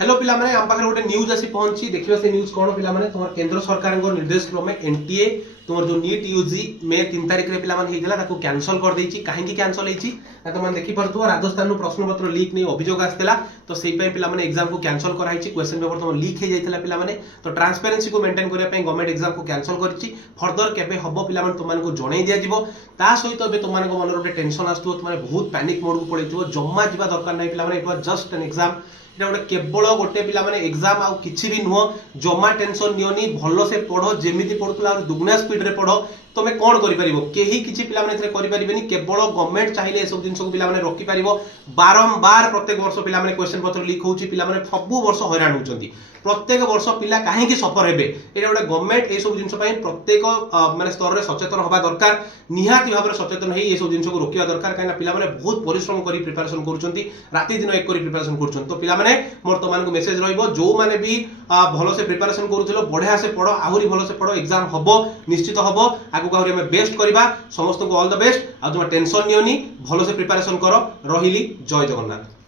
Hello पिला माने हम पाखरे गोटे न्यूज आसी पहुंची देखिबा से न्यूज कोन पिला माने तुमर केंद्र सरकार को निर्देश क्रमे एनटीए तुमर जो नीट यूजी मे 3 तारिख रे पिला माने हेजला ताको कैंसिल कर देछि काहे की कैंसिल हेछि ना तो माने देखि परतु राजस्थान नु प्रश्न पत्र लीक नै अभियोग आस्तेला तो सेहि पय पिला माने एग्जाम को कैंसिल करा हेछि क्वेश्चन पेपर तुम लीक हे जाइतला पिला माने तो ट्रांसपेरेंसी को मेंटेन करिया पय गवर्नमेंट एग्जाम को कैंसिल करछि फर्दर केबे हबो पिला माने तुम माने को जणै दिया जिवो ता सहित बे तुम माने को मन रे टेंशन आस्तु तुम माने बहुत पैनिक मोड को पळैतिबो जम्मा जिबा दरकार नै पिला माने it was just an exam गोटे केवल गोटे पिला माने एग्जाम आउ किछि भी नुह जमा टेंशन नियोनी भलो से पढ़ो जेमिति पढुतला और दुगुना स्पीड रे पढ़ो तमे कोन करि परिबो केही किछि पिला माने करि परिबेनी केवल गवर्नमेंट चाहिले ए सब जिंस को पिला माने रोकी परिबो बारंबार प्रत्येक वर्ष पिला माने क्वेश्चन पत्र लीक होउची पिला माने सब वर्ष हैरान होचंती प्रत्येक वर्ष पिला काहे की सफर हेबे एटा गोटे गवर्नमेंट ए सब जिंस पय प्रत्येक माने स्तर रे सचेतन होबा दरकार निहाती भाबरे सचेतन हेई ए सब जिंस को रोकिया दरकार काहे ना पिला माने बहुत परिश्रम करी प्रिपरेशन करूचंती राति दिन एक करी प्रिपरेशन करूचंती तो पिला माने मोर तो मान को मेसेज रहइबो जो माने भी भलो से प्रिपरेशन करूथिलो बढ़िया से पढ़ो आहुरी भलो से पढ़ो एग्जाम हबो निश्चित हबो आगु आहुरी हमें बेस्ट करबा समस्त को ऑल द बेस्ट आ तुम टेंशन नियोनी भलो से प्रिपरेशन करो रहिली जय जगन्नाथ।